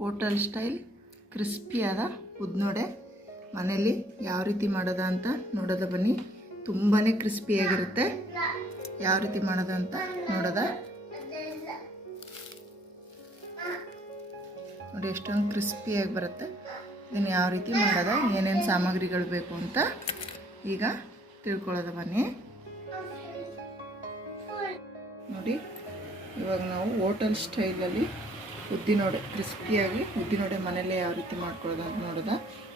Hotel style ಕ್ರಿಸ್ಪಿಯಾದ ಉದ್ನೋಡೆ ಮನೆಯಲ್ಲಿ ಯಾವ ರೀತಿ ಮಾಡೋದ ಅಂತ ನೋಡೋದ ಬನ್ನಿ. ತುಂಬಾ ಕ್ರಿಸ್ಪಿಯಾಗಿರುತ್ತೆ. ಯಾವ ರೀತಿ ಮಾಡೋದ ಅಂತ ನೋಡೋದ ನೋಡಿ. ಎಷ್ಟೊಂದು ಕ್ರಿಸ್ಪಿಯಾಗಿ ಬರುತ್ತೆ. ಇದನ್ನು ಯಾವ ರೀತಿ ಮಾಡೋದ, ಏನೇನು ಸಾಮಗ್ರಿಗಳು ಬೇಕು ಅಂತ ಈಗ ತಿಳ್ಕೊಳ್ಳೋದ ಬನ್ನಿ. ನೋಡಿ, ಇವಾಗ ನಾವು ಹೋಟೆಲ್ ಸ್ಟೈಲಲ್ಲಿ ಉದ್ದಿನೋಡೆ ಕ್ರಿಸ್ಪಿಯಾಗಿ ಉದ್ದಿನೋಡೆ ಮನೆಯಲ್ಲೇ ಯಾವ ರೀತಿ ಮಾಡ್ಕೊಳ್ಳೋದು ಅಂತ ನೋಡೋದ.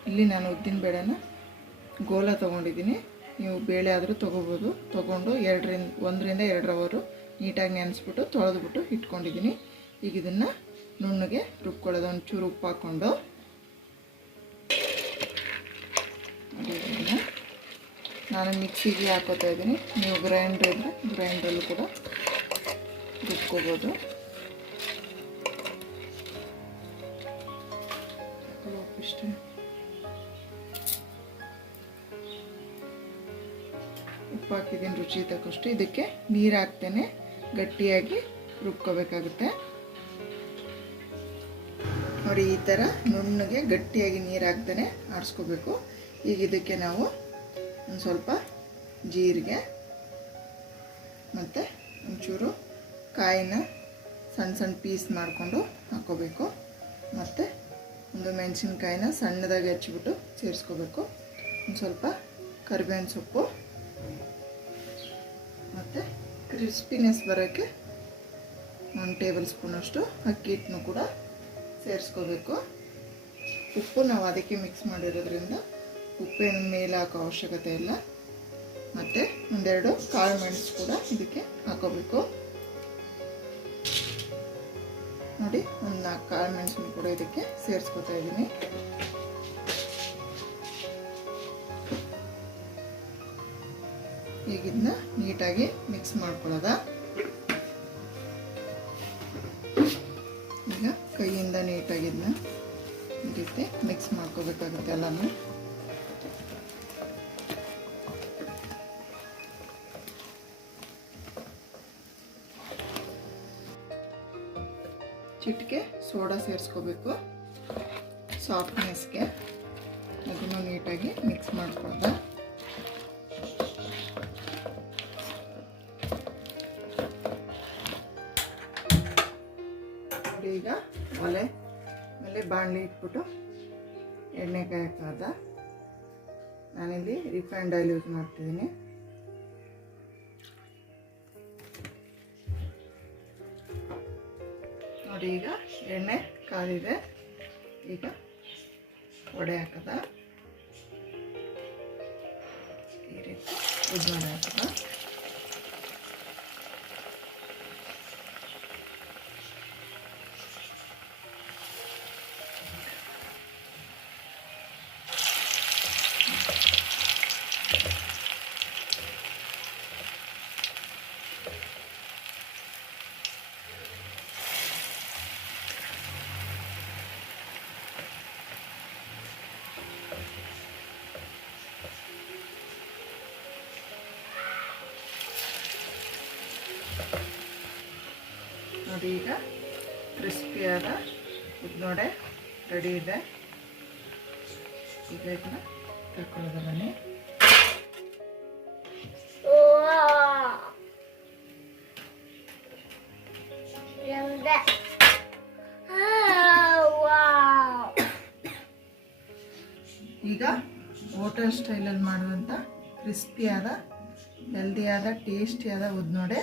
ಇಲ್ಲಿ ನಾನು ಉದ್ದಿನ ಬೇಳೆನ ಗೋಲ ತೊಗೊಂಡಿದ್ದೀನಿ. ನೀವು ಬೇಳೆ ಆದರೂ ತೊಗೋಬೋದು. ತೊಗೊಂಡು 1 ರಿಂದ 2 ಅವರು ನೀಟಾಗಿ ನೆನೆಸ್ಬಿಟ್ಟು ತೊಳೆದ್ಬಿಟ್ಟು ಇಟ್ಕೊಂಡಿದ್ದೀನಿ. ಈಗ ಇದನ್ನು ನುಣ್ಣಗೆ ರುಬ್ಕೊಳ್ಳೋದು. ಒಂಚೂರು ಉಪ್ಪು ಹಾಕ್ಕೊಂಡು ನಾನು ಮಿಕ್ಸಿಗೆ ಹಾಕೋತಾ ಇದ್ದೀನಿ. ನೀವು ಗ್ರೈಂಡ್ರ್ ಇದ್ದರೆ ಗ್ರೈಂಡ್ರಲ್ಲೂ ಕೂಡ ರುಬ್ಕೋಬೋದು. ಇಷ್ಟೇ. ಉಪ್ಪು ಹಾಕಿದ್ದೀನಿ ರುಚಿ ತಕ್ಕಷ್ಟು. ಇದಕ್ಕೆ ನೀರು ಹಾಕ್ತೇನೆ ಗಟ್ಟಿಯಾಗಿ ರುಬ್ಕೋಬೇಕಾಗುತ್ತೆ. ನೋಡಿ, ಈ ಥರ ನುಣ್ಣಗೆ ಗಟ್ಟಿಯಾಗಿ ನೀರು ಹಾಕ್ತೇನೆ ಆಡಿಸ್ಕೋಬೇಕು. ಈಗ ಇದಕ್ಕೆ ನಾವು ಒಂದು ಸ್ವಲ್ಪ ಜೀರಿಗೆ ಮತ್ತು ಒಂಚೂರು ಕಾಯಿನ ಸಣ್ಣ ಸಣ್ಣ ಪೀಸ್ ಮಾಡಿಕೊಂಡು ಹಾಕ್ಕೋಬೇಕು. ಮತ್ತು ಒಂದು ಮೆಣಸಿನ್ಕಾಯಿನ ಸಣ್ಣದಾಗಿ ಹೆಚ್ಚಿಬಿಟ್ಟು ಸೇರಿಸ್ಕೋಬೇಕು. ಒಂದು ಸ್ವಲ್ಪ ಕರಿಬೇವಿನ ಸೊಪ್ಪು ಮತ್ತು ಕ್ರಿಸ್ಪಿನೆಸ್ ಬರೋಕ್ಕೆ 1 ಟೇಬಲ್ ಸ್ಪೂನಷ್ಟು ಅಕ್ಕಿ ಹಿಟ್ಟನ್ನು ಕೂಡ ಸೇರಿಸ್ಕೋಬೇಕು. ಉಪ್ಪು ನಾವು ಅದಕ್ಕೆ ಮಿಕ್ಸ್ ಮಾಡಿರೋದ್ರಿಂದ ಉಪ್ಪೇನು ಮೇಲೆ ಹಾಕೋ ಅವಶ್ಯಕತೆ ಇಲ್ಲ. ಮತ್ತು 1-2 ಕಾಳು ಮೆಣಸು ಕೂಡ ಇದಕ್ಕೆ ಹಾಕೋಬೇಕು. ನೋಡಿ, ಒಂದು 4 ಕಾಳು ಮೆಣಸನ್ನು ಕೂಡ ಇದಕ್ಕೆ ಸೇರಿಸ್ಕೊತಾ ಇದ್ದೀನಿ. ಈಗ ಇದನ್ನ ನೀಟಾಗಿ ಮಿಕ್ಸ್ ಮಾಡ್ಕೊಳ್ಳೋದ. ಈಗ ಕೈಯಿಂದ ನೀಟಾಗಿ ಇದನ್ನ ಈ ರೀತಿ ಮಿಕ್ಸ್ ಮಾಡ್ಕೋಬೇಕಾಗುತ್ತೆ ಎಲ್ಲನೂ. ಚಿಟಿಕೆ ಸೋಡಾ ಸೇರಿಸ್ಕೋಬೇಕು ಸಾಫ್ಟ್ನೆಸ್ಗೆ. ಅದನ್ನು ನೀಟಾಗಿ ಮಿಕ್ಸ್ ಮಾಡ್ಕೊಳ್ಳೋದ. ಈಗ ಒಲೆ ಮೇಲೆ ಬಾಣಲಿ ಇಟ್ಬಿಟ್ಟು ಎಣ್ಣೆ ಕಾಯಕ್ಕಾದ. ನಾನಿಲ್ಲಿ ರಿಫೈನ್ಡ್ ಆಯಿಲ್ ಯೂಸ್ ಮಾಡ್ತಿದ್ದೀನಿ. ನೋಡಿ, ಈಗ ಎಣ್ಣೆ ಕಾದಿದೆ. ಈಗ ವಡೆ ಹಾಕದ. ಈ ರೀತಿ ಉದ್ವಡೆ ಹಾಕದ. ನೋಡಿ, ಈಗ ಕ್ರಿಸ್ಪಿಯಾದ ಉದ್ನೋಡೆ ರೆಡಿ ಇದೆ. ಈಗ ಇದನ್ನ ತಗೊಳ್ಳೋದ ಬನ್ನಿ. ಈಗ ಹೋಟೆಲ್ ಸ್ಟೈಲಲ್ಲಿ ಮಾಡುವಂಥ ಕ್ರಿಸ್ಪಿಯಾದ ಹೆಲ್ದಿಯಾದ ಟೇಸ್ಟಿಯಾದ ಉದ್ನೋಡೆ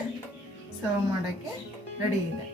ಸರ್ವ್ ಮಾಡೋಕ್ಕೆ ರೆಡಿ ಇದೆ.